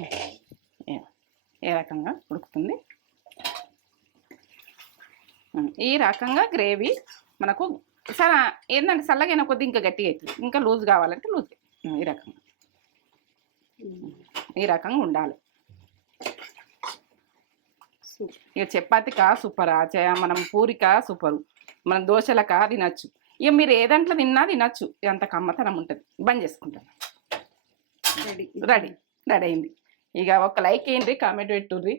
ఏ- రకంగా ఉడుకుతుంది? ఈ రకంగా గ్రేవీ మనకు సర ఏంటంటే చల్లగైన కొద్ది ఇంకా గట్టిగా అవుతుంది. ఇంకా లూజ్ కావాలంటే లూజ్. ఈ రకంగా. ఈ రకంగా ఉండాలి. ఇక చపాతికా సూపరా? చే మనం పూరిక సూపరు? మనం దోశలకా తినచ్చు. ఇక మీరు ఏ దాంట్లో తిన్నా తినచ్చు. అంత కమ్మతనం ఉంటుంది. బంద్ చేసుకుంటాను. రెడీ. రెడీ. రెడీ అయింది. ఇక ఒక లైక్ వేయండి కామెంట్ పెట్టుర్రి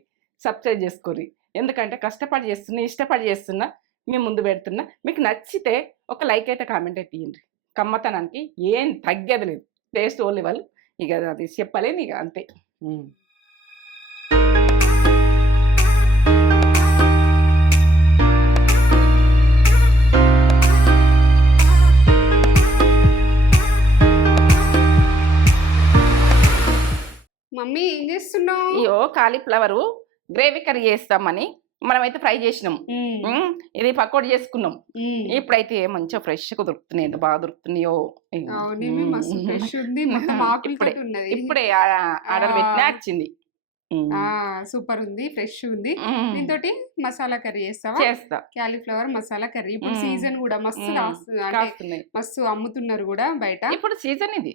సబ్స్క్రైబ్ చేసుకోర్రి. ఎందుకంటే కష్టపడి చేస్తున్నా ఇష్టపడి చేస్తున్నా మేము ముందు పెడుతున్నా మీకు నచ్చితే ఒక లైక్ అయితే కామెంట్ అయితే ఇయ్యండి. కమ్మతనానికి ఏం తగ్గేది లేదు. టేస్ట్ ఓన్లీ వాళ్ళు. ఇక అది చెప్పలేని ఇక అంతే. మమ్మీ ఏం చేస్తున్నావు? ఇయో కాలీఫ్లవరు గ్రేవీ కర్రీ చేస్తామని మనమైతే ఫ్రై చేసినాం. ఇది పకోడీ చేసుకున్నాం. ఇప్పుడైతే మంచిగా ఫ్రెష్గా దొరుకుతున్నాయి. ఎంత బాగా దొరుకుతున్నాయో. ఫ్రెష్ ఇప్పుడే. ఆర్డర్ పెట్టినా వచ్చింది. సూపర్ ఉంది ఫ్రెష్ ఉంది. దీంతో మసాలా కర్రీ చేస్తావా? చేస్తా. Cauliflower masala curry. ఇప్పుడు. సీజన్ కూడా మస్తు మస్తు అమ్ముతున్నారు కూడా బయట. ఇప్పుడు సీజన్ ఇది?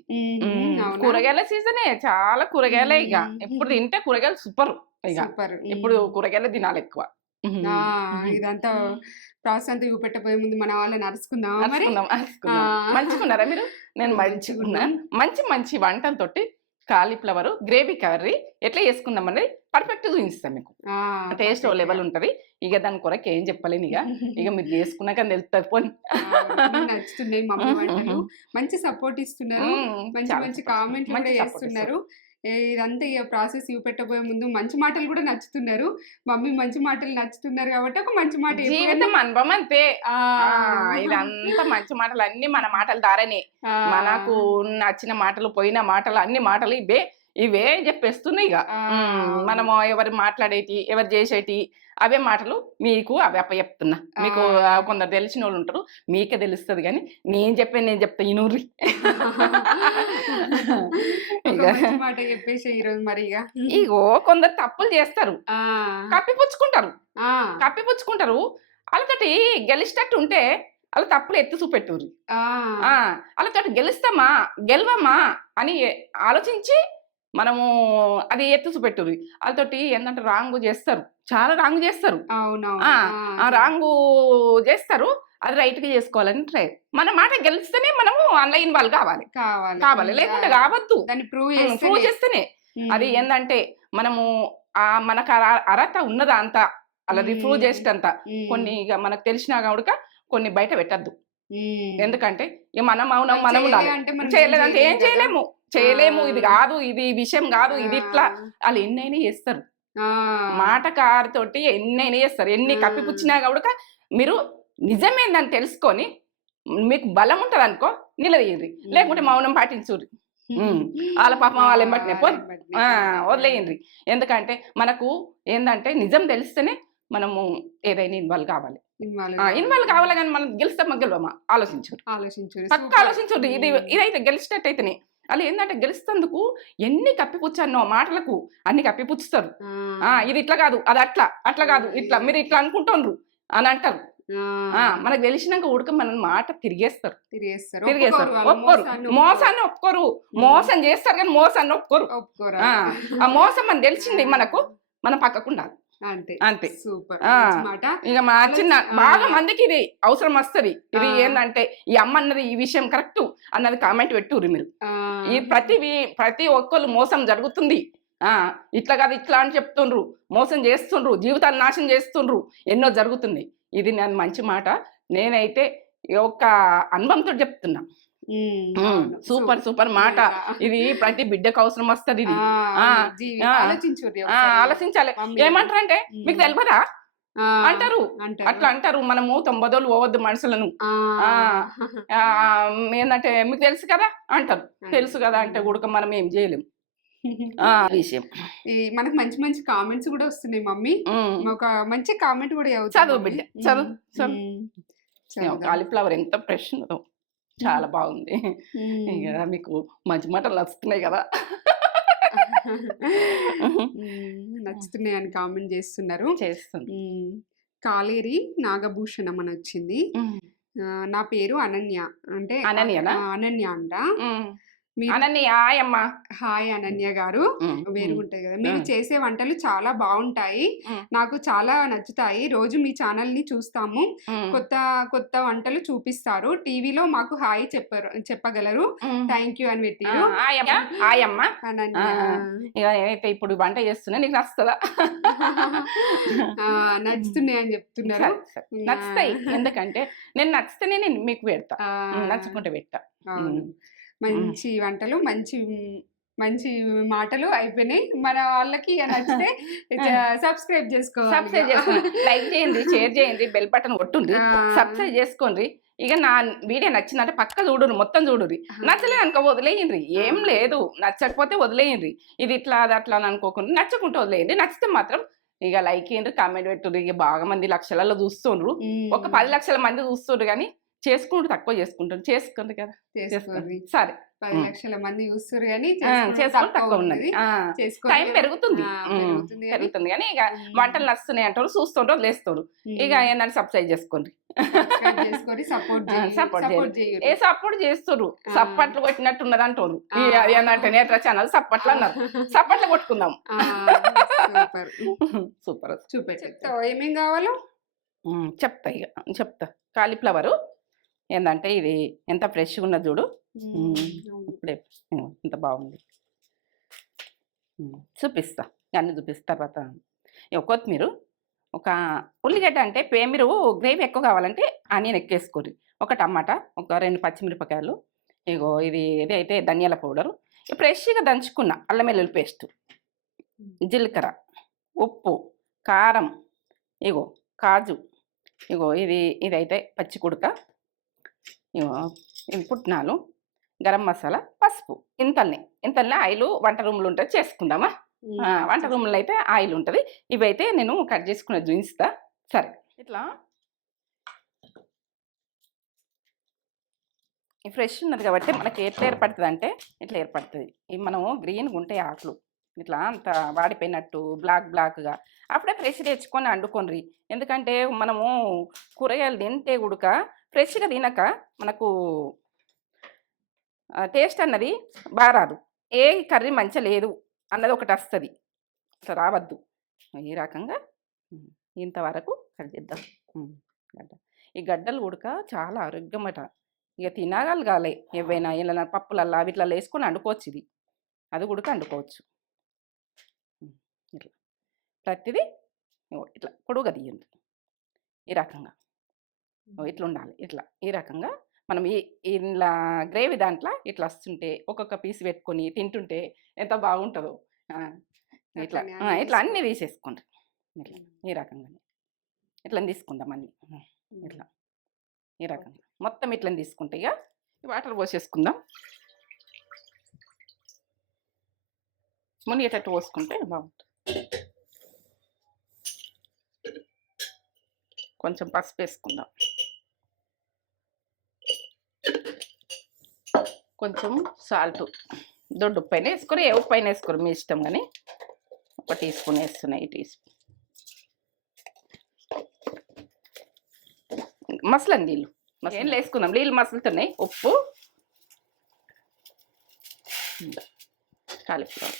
కూరగాయల సీజనే చాలా కూరగాయలే ఇక. ఇప్పుడు తింటే కూరగాయలు సూపర్ సూపర్. ఇప్పుడు కూరగాయలు తినాలి ఎక్కువ. ఇదంతా ప్రాసెస్ అంతా చూపెట్టబోయే ముందు మన వాళ్ళని అరుచుకుందాం. ఆ. మంచిగున్నారా మీరు? నేను మంచిగున్నా. మంచి మంచి వంటలతోటి కాలీఫ్లవర్ గ్రేవీ కర్రీ ఎట్లా చేసుకుందాం అనేది పర్ఫెక్ట్ చూపిస్తాం మీకు. టేస్ట్ ఓ లెవెల్ ఉంటది. ఇక దాని కొరకు ఏం చెప్పలేను ఇక. ఇక మీరు చేసుకున్నాక తెలుస్తుంది పోనీ. నచ్చుతున్నాయి మమ్మీ మంచి సపోర్ట్ ఇస్తున్నారు. మంచి మంచి. కామెంట్లు కూడా చేస్తున్నారు. ఇదంతా ఈ ప్రాసెస్ చూపెట్టబోయే ముందు మంచి మాటలు కూడా నచ్చుతున్నారు. మమ్మీ మంచి మాటలు నచ్చుతున్నారు కాబట్టి ఒక మంచి మాట జీవితం అనుభవం అంతే. ఇదంతా మంచి మాటలు అన్ని మన మాటల ద్వారానే. మనకు నచ్చిన మాటలు పోయిన మాటలు అన్ని మాటలు ఇవే ఇవే చెప్పేస్తున్నాయి ఇక మనము ఎవరు మాట్లాడేటి ఎవరు చేసేటి అవే మాటలు మీకు అవి అప్ప చెప్తున్నా. మీకు కొందరు తెలిసిన వాళ్ళు ఉంటారు మీకే తెలుస్తుంది కానీ నేను చెప్పే నేను చెప్తా ఇనూరి మాట చెప్పేసి ఈరోజు మరి ఇగో. కొందరు తప్పులు చేస్తారు. కప్పిపుచ్చుకుంటారు. కప్పిపుచ్చుకుంటారు. వాళ్ళతోటి గెలిచేటట్టు ఉంటే వాళ్ళ తప్పులు ఎత్తి ఆ, వాళ్ళతోటి గెలుస్తామా గెలవమా అని ఆలోచించి మనము అది ఎత్తి చూపెట్టుర్రి వాళ్ళతోటి ఏంటంటే రాంగు చేస్తారు. చాలా రాంగ్ చేస్తారు. రాంగు చేస్తారు. అది రైట్గా చేసుకోవాలని ట్రై. మన మాట గెలిస్తేనే మనము ఆన్లైన్ వాళ్ళు కావాలి. కావాలి. కావాలి. లేకుంటే కావద్దు దాన్ని ప్రూవ్ ప్రూవ్ చేస్తేనే. అది ఏంటంటే మనము ఆ మనకు అర- అర్హత ఉన్నదా అంత? అలాది ప్రూవ్ మ్మ్. చేసేటంత కొన్ని ఇక మనకు తెలిసినా కూడా కొన్ని బయట పెట్టద్దు. ఎందుకంటే మనం అవునం మనం చేయలేదంటే ఏం చేయలేము. చేయలేము ఇది కాదు ఇది విషయం కాదు ఇది ఇట్లా వాళ్ళు ఎన్నైనా చేస్తారు. మాట కారుతోటి ఎన్నైనా చేస్తారు. ఎన్ని. కప్పిపుచ్చినా కూడా మీరు నిజమేందని తెలుసుకొని మీకు బలం ఉంటుంది అనుకో నిలదీయండి లేకుంటే మౌనం పాటించుర్రి. వాళ్ళ పాపం వాళ్ళ. ఆ, వదిలేయండి. ఎందుకంటే మనకు ఏంటంటే నిజం తెలిస్తేనే మనము ఏదైనా ఇన్వాల్వ్ కావాలి. ఇన్వాల్వ్ కావాలి. కానీ మనం గెలుస్తామా గెలవమా? ఆలోచించు ఆలోచించు పక్క ఆలోచించు ఇది ఇదైతే గెలిచినట్టయితేనే. వాళ్ళు ఏంటంటే గెలుస్తందుకు ఎన్ని కప్పిపుచ్చానో మాటలకు అన్ని కప్పిపుచ్చుతారు. ఆ. ఇది ఇట్లా కాదు అది అట్లా అట్లా కాదు ఇట్లా మీరు ఇట్లా అనుకుంటున్నారు అని అంటారు. మనకు తెలిసినాక ఉడక మన మాట తిరిగేస్తారు. తిరిగేస్తారు. తిరిగేస్తారు. ఒప్పుకోరు మోసాన్ని ఒప్పుకోరు. మోసం చేస్తారు కానీ మోసాన్ని ఒప్పుకోరు. ఒప్పుకోరు. ఆ, ఆ మోసం మనం తెలిసింది మనకు మనం పక్కకు ఉండాలి. అంతే. అంతే. సూపర్. ఇక మా చిన్న. బాగా మందికి ఇది అవసరం వస్తది ఇది. ఏంటంటే ఈ అమ్మ అన్నది ఈ విషయం కరెక్ట్ అన్నది కామెంట్ పెట్టుర్రి మీరు. ఈ ప్రతి ప్రతి ఒక్కరు మోసం జరుగుతుంది. ఆ. ఇట్లా కాదు ఇట్లా అని చెప్తుండ్రు. మోసం చేస్తుండ్రు. జీవితాలు నాశనం చేస్తుండ్రు. ఎన్నో జరుగుతుంది ఇది నేను మంచి మాట. నేనైతే ఈ ఒక్క అనుభవంతో చెప్తున్నా. సూపర్ సూపర్ మాట. ఇది ప్రతి బిడ్డకు అవసరం వస్తుంది ఇది. ఆలోచించాలి. ఏమంటారంటే. మీకు తెలియదా అంటారు. అట్లా అంటారు. మనము తొంభదోళ్ళు పోవద్దు మనుషులను. ఏంటంటే మీకు తెలుసు కదా? అంటారు. తెలుసు కదా అంటే కూడా మనం ఏం చేయలేం. ఆ విషయం. మనకు మంచి మంచి కామెంట్స్ కూడా వస్తున్నాయి మమ్మీ. ఒక మంచి కామెంట్ కూడా చదువు. బిడ్డ, చదువు, చదువు. కాలీఫ్లవర్ ఎంత ఫ్రెష్ ఉన్నదో చాలా బాగుంది. ఇక మీకు మంచి మాటలు నచ్చుతున్నాయి కదా. నచ్చుతున్నాయని కామెంట్ చేస్తున్నారు. చేస్తుంది. కాలేరి నాగభూషణం అని వచ్చింది. నా పేరు అనన్య. అంటే అనన్యనా? ఆ, అనన్య అంట. మీరు అనని ఆయమ్మ హాయ్ అనన్య గారు. వేరు ఉంటాయి కదా. మీరు. చేసే వంటలు చాలా బాగుంటాయి. నాకు చాలా నచ్చుతాయి. రోజు మీ ఛానల్ని చూస్తాము కొత్త కొత్త వంటలు చూపిస్తారు. టీవీలో మాకు హాయ్ చెప్పరు చెప్పగలరు. థ్యాంక్ యూ అని పెట్టారు. ఆయమ్మ ఆయమ్మ అనన్య. ఇప్పుడు వంట చేస్తున్నా నీకు నచ్చుతుందా? నచ్చుతున్నాయి అని చెప్తున్నారు. నచ్చుతాయి. ఎందుకంటే నేను నచ్చితేనే నేను మీకు పెడతా. నచ్చుకుంటే పెట్టా. మంచి వంటలు మంచి మంచి మాటలు అయిపోయినాయి. మన వాళ్ళకి ఇక నచ్చితే సబ్స్క్రైబ్ చేసుకోవాలి సబ్స్క్రైబ్ చేసుకోండి. లైక్ చేయండి షేర్ చేయండి బెల్ బటన్ కొట్టుండి. సబ్స్క్రైబ్ చేసుకోండి. ఇక నా వీడియో నచ్చిందంటే పక్క చూడురు మొత్తం చూడురి నచ్చలేదు అనుకో వదిలేయండి. ఏం లేదు. నచ్చకపోతే వదిలేయండి. ఇది ఇట్లా అది అట్లా అని అనుకోకుండా నచ్చకుంటే వదిలేయండి. నచ్చితే మాత్రం ఇక లైక్ చేయండి కామెంట్ పెట్టుర్రు. ఇక బాగా మంది లక్షలలో చూస్తుండ్రు. ఒక పది లక్షల మంది చూస్తుండ్రు కానీ చేసుకుంటూ తక్కువ చేసుకుంటారు చేసుకోండి కదా చేసుకోండి. సరే. పది. లక్షల మంది చూస్తారు కానీ ఆ, చేసుకోండి తక్కువ ఉన్నది. టైం పెరుగుతుంది. పెరుగుతుంది కానీ, ఇక. వంటలు నచ్చుతున్నాయి అంటారు చూస్తుండ్రు లేస్తారు. ఇక ఏంటంటే సబ్స్క్రైబ్ చేసుకోండి. సపోర్ట్ ఏ సపోర్ట్ చేస్తుర్రు? ఆ. సప్పట్లు కొట్టినట్టున్నది అంటారు ఆ. ఏంటంటే నేత్ర ఛానల్ సప్పట్లు అన్నారు. సప్పట్లు కొట్టుకుందాం. సూపర్. సూపర్. చూపెట్టు. ఏమేం కావాలో? చెప్తా ఇక. చెప్తా. కాలీఫ్లవరు ఏంటంటే ఇది ఎంత ఫ్రెష్గా ఉన్నది చూడు. ఇప్పుడే ఇంత బాగుంది. చూపిస్తా. అన్ని చూపిస్తా తర్వాత. కొత్తిమీర. ఒక ఉల్లిగడ్డ అంటే పే మీరు గ్రేవీ ఎక్కువ కావాలంటే ఆనియన్ ఎక్కువేసుకోరు ఒక టమాటా ఒక రెండు పచ్చిమిరపకాయలు. ఇగో ఇది ఇది అయితే ధనియాల పౌడరు. ఫ్రెష్గా దంచుకున్న అల్లం వెల్లుల్లి పేస్ట్. జీలకర్ర ఉప్పు కారం ఇగో కాజు. ఇగో ఇది ఇదైతే పచ్చి కుడక పుట్నాలు గరం మసాలా పసుపు ఇంతల్ని. ఇంతల్ని ఆయిల్ వంట రూమ్లో ఉంటే చేసుకుందామా? వంట రూమ్లో అయితే ఆయిల్ ఉంటుంది. ఇవైతే నేను కట్ చేసుకున్న చూపిస్తా సరే. ఇట్లా? ఈ ఫ్రెష్ ఉన్నది కాబట్టి మనకి ఎట్లా ఏర్పడుతుంది అంటే ఇట్లా ఏర్పడుతుంది? ఇవి మనము గ్రీన్గా ఉంటాయి ఆకులు. ఇట్లా అంత వాడిపోయినట్టు బ్లాక్ బ్లాక్గా. అప్పుడే ఫ్రెష్ తెచ్చుకొని వండుకోండి ఎందుకంటే మనము కూరగాయలు తింటే ఉడక ఫ్రెష్గా తినక మనకు టేస్ట్ అన్నది బాగా రాదు. ఏ కర్రీ మంచిగా లేదు అన్నది ఒకటి వస్తుంది. అట్లా రావద్దు. ఈ రకంగా ఇంతవరకు కట్ చేద్దాం. గడ్డ. ఈ గడ్డలు ఉడక చాలా ఆరోగ్యం అట ఇక తినగలగాలి ఏవైనా ఇలా పప్పులల్లా వీటిలో వేసుకొని వండుకోవచ్చు ఇది. అది ఉడక వండుకోవచ్చు ఇట్లా. ప్రతిదీ ఇట్లా పొడుగా తీయండి. ఈ రకంగా. ఇట్లా ఉండాలి ఇట్లా. ఈ రకంగా మనం ఈ ఇలా గ్రేవీ దాంట్లో ఇట్లా వస్తుంటే ఒక్కొక్క పీస్ పెట్టుకొని తింటుంటే ఎంత బాగుంటుందో. ఇట్లా. ఇట్లా అన్నీ తీసేసుకోండి. ఇట్లా. ఈ రకంగానే. ఇట్లా తీసుకుందాం అన్నీ. ఇట్లా. ఈ రకంగా. మొత్తం ఇట్లా తీసుకుంటే ఇక వాటర్ పోసేసుకుందాం. మునిగేటట్టు పోసుకుంటే బాగుంటుంది. కొంచెం పసుపు వేసుకుందాం కొంచెం సాల్ట్ దొడ్డు ఉప్పు అయినా వేసుకోరు ఏ ఉప్పు అయినా వేసుకోరు. మీ ఇష్టం కానీ ఒక టీ స్పూన్ వేస్తున్నాయి టీ స్పూన్. మసలండి నీళ్ళు. ఏం వేసుకుందాం. నీళ్ళు మసలుతున్నాయి. ఉప్పు. కాలిఫ్లవర్.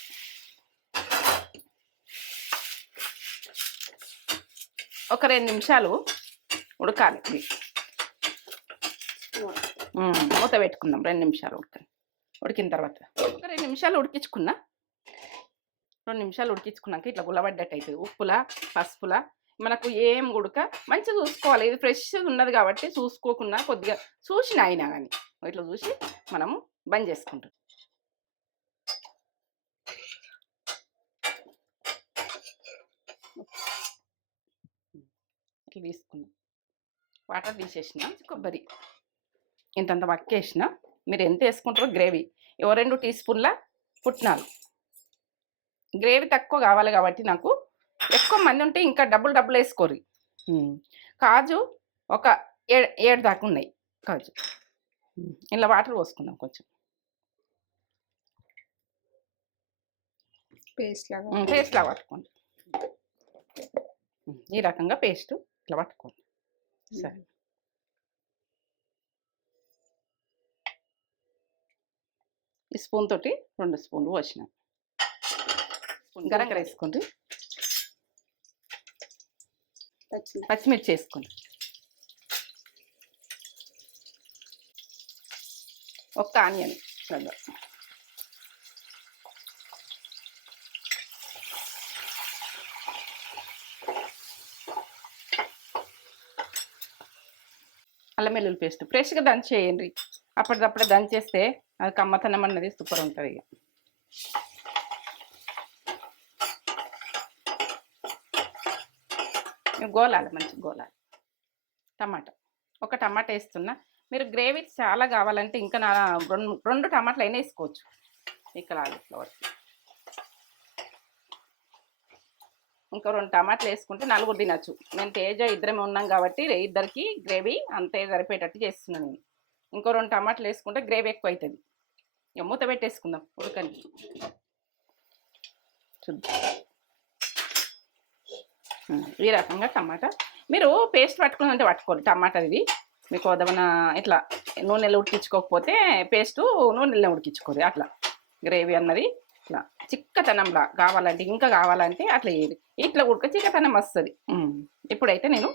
ఒక రెండు నిమిషాలు ఉడకాలి. మూత పెట్టుకుందాం. రెండు నిమిషాలు ఉడకండి ఉడికిన తర్వాత. ఒక రెండు నిమిషాలు ఉడికించుకున్నా. రెండు నిమిషాలు ఉడికించుకున్నాక ఇట్లా గుల్లబడ్డట్టు అవుతుంది ఉప్పులా పసుపులా మనకు ఏం ఉడక మంచిగా చూసుకోవాలి. ఇది ఫ్రెష్గా ఉన్నది కాబట్టి చూసుకోకుండా కొద్దిగా చూసిన అయినా కానీ ఇట్లా చూసి మనము బంద్ చేసుకుంటాం. ఇట్లా తీసుకున్నాం. వాటర్ తీసేసిన కొబ్బరి. ఇంతంత మక్కేసిన మీరు ఎంత వేసుకుంటారో గ్రేవీ. ఓ రెండు టీ స్పూన్ల పుట్నాలు. గ్రేవీ తక్కువ కావాలి కాబట్టి నాకు ఎక్కువ మంది ఉంటే ఇంకా డబ్బులు డబ్బులు వేసుకోరు. కాజు ఒక ఏడు ఏడు దాకా ఉన్నాయి కాజు. ఇలా వాటర్ పోసుకుందాం కొంచెం. పేస్ట్ లాగా పేస్ట్ పట్టుకోండి. ఈ రకంగా పేస్ట్ ఇట్లా పట్టుకోండి. సరే. ఈ స్పూన్ తోటి రెండు స్పూన్లు వచ్చిన గరంగా వేసుకోండి పచ్చిమిర్చి. వేసుకోండి. ఒక్క ఆనియన్ అల్లం వెల్లుల్లి పేస్ట్. ఫ్రెష్గా దంచేయండి అప్పటిదప్పుడే దంచేస్తే అది కమ్మతనం అన్నది సూపర్ ఉంటుంది ఇక ఇక గోలాలి మంచి గోలాలి. టమాటా. ఒక టమాటా వేస్తున్నా. మీరు గ్రేవీ చాలా కావాలంటే ఇంకా నా రెండు రెండు టమాటాలు అయినా వేసుకోవచ్చు. ఇక్కడ ఫ్లవర్ ఇంకా రెండు టమాటాలు వేసుకుంటే నలుగురు తినచ్చు. మేము తేజ ఇద్దరమే ఉన్నాం కాబట్టి ఇద్దరికి గ్రేవీ అంతే సరిపోయేటట్టు చేస్తున్నాను నేను. ఇంకో రెండు టమాటాలు వేసుకుంటే గ్రేవీ ఎక్కువ అవుతుంది ఇక మూత పెట్టేసుకుందాం ఉడకని. చూద్దాం. ఈ రకంగా టమాటా. మీరు పేస్ట్ పట్టుకుని ఉంటే పట్టుకోండి టమాటా ఇది మీకు ఏదైనా ఇట్లా నూనెలో ఉడికించుకోకపోతే పేస్టు నూనెలో ఉడికించుకోరు అట్లా. గ్రేవీ అన్నది ఇట్లా. చిక్కతనంలా కావాలంటే ఇంకా కావాలంటే అట్లా ఏది ఇట్లా ఉడక చిక్కతనం వస్తుంది. ఇప్పుడైతే నేను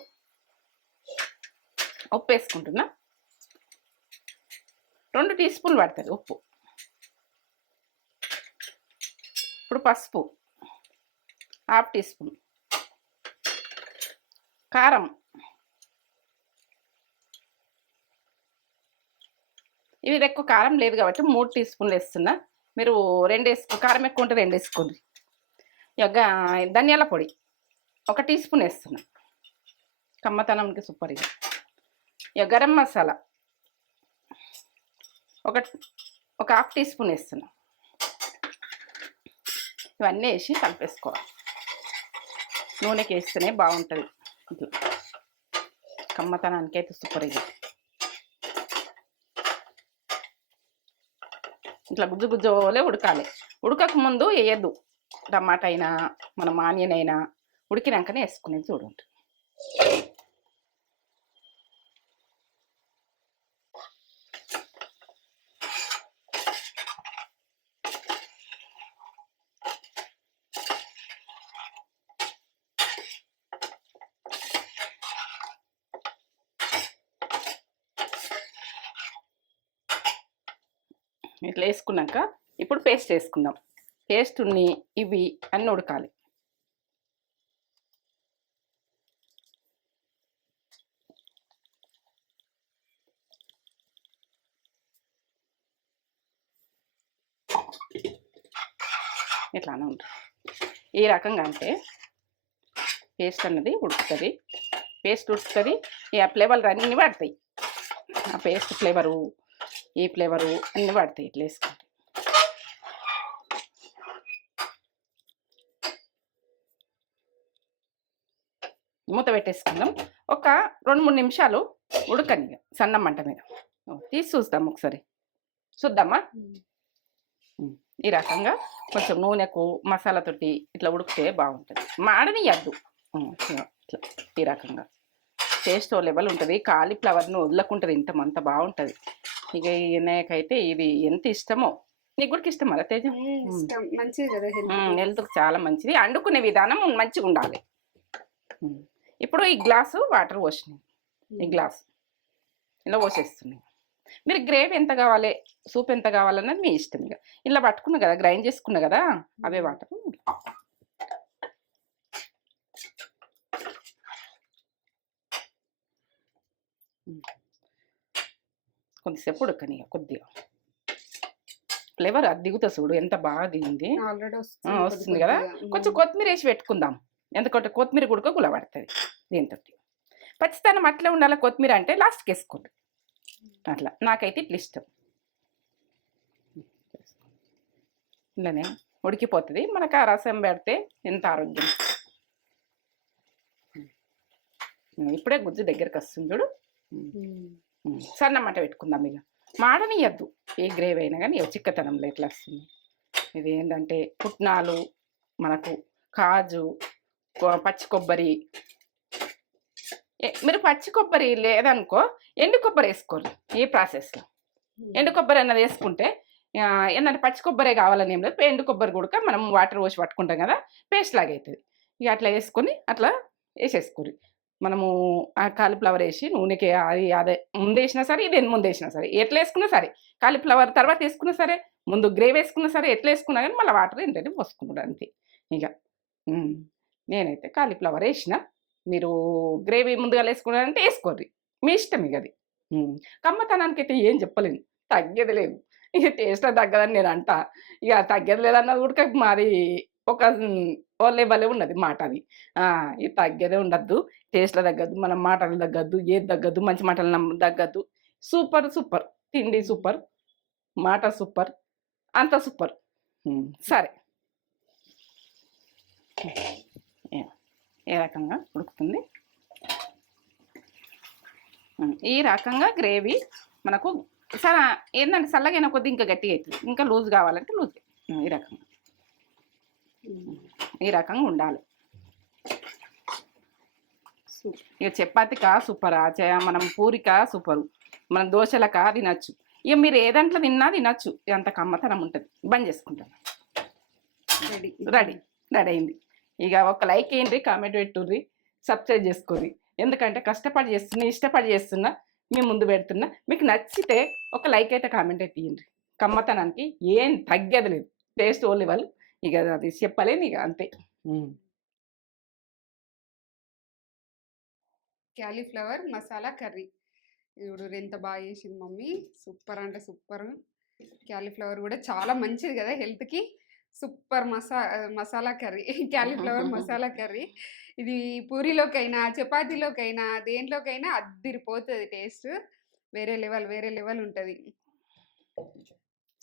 ఉప్పు వేసుకుంటున్నా రెండు టీ స్పూన్లు పడుతుంది ఉప్పు. ఇప్పుడు పసుపు. Half teaspoon. కారం. ఇవి ఎక్కువ కారం లేదు కాబట్టి మూడు టీ స్పూన్లు వేస్తున్నా. మీరు రెండు వేసుకో కారం ఎక్కువ ఉంటే రెండు వేసుకోండి. యొక్క ధనియాల పొడి ఒక టీ స్పూన్ వేస్తున్నా. కమ్మతనంకి సూపర్ ఇక ఇక గరం మసాలా ఒక ఒక హాఫ్ టీ స్పూన్ వేస్తున్నా. ఇవన్నీ వేసి కలిపేసుకోవాలి. నూనెకి వేస్తేనే బాగుంటుంది. ఇట్లా కమ్మతనానికి అయితే సూపర్ ఇది. ఇట్లా గుజ్జు గుజ్జులే ఉడకాలి. ఉడకక ముందు వేయద్దు. టమాటా అయినా మన ఆనియన్ అయినా ఉడికినాకనే వేసుకునేది చూడండి. ఇట్లా వేసుకున్నాక ఇప్పుడు పేస్ట్ వేసుకుందాం. పేస్ట్ ఉన్ని ఇవి అన్నీ ఉడకాలి. ఇట్లానే ఉంటుంది ఈ రకంగా అంటే పేస్ట్ అన్నది ఉడుకుతుంది. పేస్ట్ ఉడుకుతుంది. ఈ ఆ ఫ్లేవర్లు అన్నీ పడతాయి. ఆ పేస్ట్ ఫ్లేవరు ఈ ఫ్లేవరు అన్నీ పడతాయి ఇట్లా వేసుకుంటే. మూత పెట్టేసుకుందాం. ఒక రెండు మూడు నిమిషాలు ఉడకని ఇక, సన్న మంట మీద. తీసి చూద్దాం ఒకసారి. చూద్దామా? ఈ రకంగా కొంచెం నూనెకు మసాలాతోటి ఇట్లా ఉడికితే బాగుంటుంది. మాడనియద్దు ఇట్లా ఈ రకంగా. టేస్ట్ లెవెల్ ఉంటుంది. కాలీఫ్లవర్ను వదలకుంటుంది ఇంత అంత బాగుంటుంది. ఇక ఈ వినాయకైతే ఇది ఎంత ఇష్టమో. నీకు కూడా ఇష్టం కదా తేజ? మంచిది కదా. హెల్త్కి చాలా మంచిది. అండుకునే విధానం మంచిగా ఉండాలి. ఇప్పుడు ఈ గ్లాసు వాటర్ పోసినాయి. ఈ గ్లాస్. ఇలా పోసేస్తున్నాయి. మీరు గ్రేవీ ఎంత కావాలి? సూప్ ఎంత కావాలన్నది మీ ఇష్టం ఇక. ఇలా పట్టుకున్నా కదా గ్రైండ్ చేసుకున్నా కదా అవే వాటర్. కొద్దిసేపు ఉడకని కొద్దిగా. ఫ్లేవర్ అది దిగుతా చూడు ఎంత బాగా దిగింది. వస్తుంది కదా. కొంచెం కొత్తిమీర వేసి పెట్టుకుందాం. ఎందుకంటే కొత్తిమీర గుడక గులబడుతుంది దీంతో పచ్చితనం అట్లే ఉండాలి కొత్తిమీర అంటే లాస్ట్కి వేసుకోండి. అట్లా. నాకైతే ఇట్లా ఇష్టం. ఇలానే ఉడికిపోతుంది. మనకు ఆ రసం పెడితే ఎంత ఆరోగ్యం. ఇప్పుడే గుజ్జు దగ్గరికి వస్తుంది చూడు సన్నమాట పెట్టుకుందాం ఇక మాడనియద్దు. ఏ గ్రేవీ అయినా కానీ చిక్కతనంలో ఎట్లా వస్తుంది. ఇది ఏంటంటే పుట్నాలు మనకు కాజు పచ్చి కొబ్బరి. మీరు పచ్చి కొబ్బరి లేదనుకో ఎండు కొబ్బరి వేసుకోరు ఈ ప్రాసెస్లో. ఎండు కొబ్బరి అన్నది వేసుకుంటే ఏంటంటే పచ్చి కొబ్బరే కావాలని ఏం లేదు. ఎండు కొబ్బరి కూడా మనం వాటర్ పోసి పట్టుకుంటాం కదా పేస్ట్ లాగా అవుతుంది ఇక అట్లా వేసుకొని అట్లా వేసేసుకోరు మనము ఆ కాలీఫ్లవర్ వేసి నూనెకి అది అదే ముందు వేసినా సరే ఇది ముందు వేసినా సరే ఎట్లా వేసుకున్నా సరే కాలీఫ్లవర్ తర్వాత వేసుకున్నా సరే ముందు గ్రేవీ వేసుకున్నా సరే ఎట్లా వేసుకున్నా కానీ మళ్ళీ వాటర్ ఏంటంటే పోసుకుంటాడు అంతే. ఇక నేనైతే కాలీఫ్లవర్ వేసిన మీరు గ్రేవీ ముందుగా వేసుకున్నారంటే వేసుకోర్రి మీ ఇష్టం ఇక అది. కమ్మతనానికి అయితే ఏం చెప్పలేను తగ్గేది లేదు. ఇక టేస్ట్ తగ్గదని నేను అంట. ఇక తగ్గేది లేదన్నది కూడా మాది ఒక ఓ లెవెలే ఉన్నది మాట అది. ఇది తగ్గేదే ఉండద్దు. టేస్ట్లో తగ్గద్దు మనం మాటలు తగ్గద్దు ఏది తగ్గద్దు మంచి మాటలు నమ్మ తగ్గద్దు. Super super. తిండి సూపర్ మాట సూపర్ అంత సూపర్. సరే. ఏ- రకంగా ఉడుకుతుంది? ఈ రకంగా గ్రేవీ మనకు సరే ఏంటంటే చల్లగైన కొద్ది ఇంకా గట్టిగా అవుతుంది ఇంకా లూజ్ కావాలంటే లూజ్. ఈ రకంగా. ఈ రకంగా ఉండాలి. ఇక చపాతికా సూపరా మనం పూరిక సూపరు మనం దోశలకా తినచ్చు. ఇక మీరు ఏ దాంట్లో తిన్నా తినచ్చు అంత కమ్మతనం ఉంటుంది. బంద్ చేసుకుంటాను. రెడీ. రెడీ రెడీ అయింది. ఇక ఒక లైక్ వేయండి కామెంట్ పెట్టుర్రి సబ్స్క్రైబ్ చేసుకోర్రి. ఎందుకంటే కష్టపడి చేస్తున్నా ఇష్టపడి చేస్తున్నా మీ ముందు పెడుతున్నా. మీకు నచ్చితే ఒక లైక్ అయితే కామెంట్ అయితే ఇవ్వండి కమ్మతనానికి ఏం తగ్గేది లేదు. టేస్ట్ ఓన్లీ వాళ్ళు ఇక అది చెప్పలేను ఇక అంతే. క్యాలీఫ్లవర్ మసాలా కర్రీ ఇప్పుడు ఎంత బాగా చేసింది మమ్మీ. సూపర్ అంటే సూపర్. క్యాలీఫ్లవర్ కూడా చాలా మంచిది కదా హెల్త్కి. Super మసా masala curry. Cauliflower masala curry. ఇది పూరిలోకైనా చపాతీలోకైనా దేంట్లోకైనా అద్దిరిపోతుంది టేస్ట్. వేరే లెవెల్ వేరే లెవెల్ ఉంటుంది.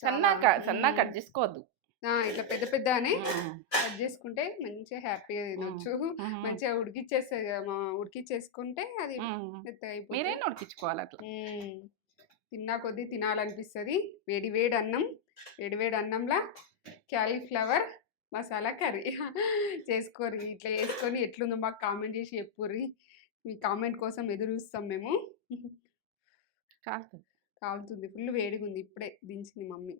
సన్నా సన్నా కట్ చేసుకోవద్దు ఇట్లా పెద్ద పెద్దనే ఉమ్. కట్ చేసుకుంటే మంచిగా హ్యాపీగా తినొచ్చు. మంచిగా మా ఉడికిచ్చేసుకుంటే అది. మీరైనా ఉడికించుకోవాలి అట్లా. తిన్నా కొద్దీ తినాలనిపిస్తుంది. వేడి వేడి అన్నం వేడి వేడి అన్నంలా క్యాలీఫ్లవర్ మసాలా కర్రీ చేసుకోరు ఇట్లా చేసుకొని ఎట్లుందో మాకు కామెంట్ చేసి చెప్పుర్రి. మీ కామెంట్ కోసం ఎదురు చూస్తాం మేము. కాలుతుంది. ఫుల్ వేడిగా ఉంది ఇప్పుడే దించింది మమ్మీ.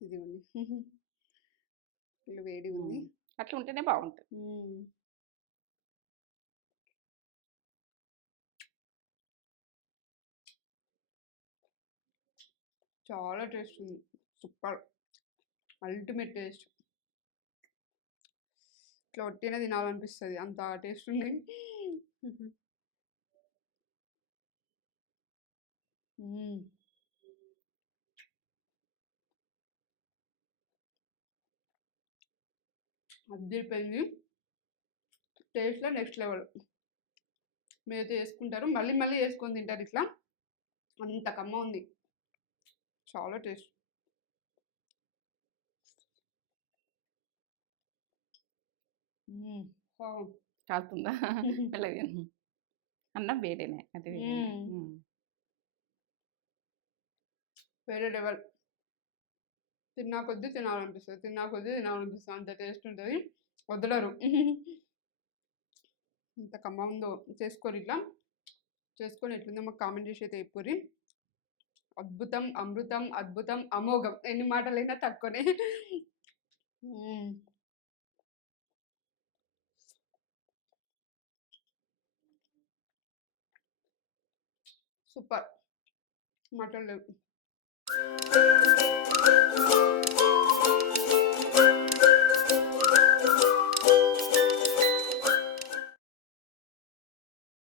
ఇది ఉంది ఫుల్ వేడిగా ఉంది అట్లా ఉంటేనే బాగుంటుంది. చాలా టేస్ట్ ఉంది. సూపర్. Ultimate taste. ఇట్లా ఒట్టినే తినాలనిపిస్తుంది. అంత టేస్ట్ ఉంది. మ్మ్. అద్దరిపోయింది టేస్ట్లో నెక్స్ట్ లెవెల్. మీరైతే వేసుకుంటారు మళ్ళీ మళ్ళీ వేసుకొని తింటారు ఇట్లా. అంత కమ్మ ఉంది. చాలా టేస్ట్. కాలుతుందా? మెల్లగా అన్నం వేడేనే అది. వేరే లెవెల్. తిన్నా కొద్దీ తినాలనిపిస్తుంది. తిన్నా కొద్దీ తినాలనిపిస్తుంది. అంత టేస్ట్ ఉంటుంది. వదలరు. ఇంత కమ్మ ఉందో చేసుకోరు ఇట్లా. చేసుకొని ఎట్లుందో మాకు కామెంట్ చేసి అయితే చెప్పుర్రి. అద్భుతం అమృతం అద్భుతం అమోఘం. ఎన్ని మాటలైనా తక్కువనే. సూపర్. మాటలు లేవు.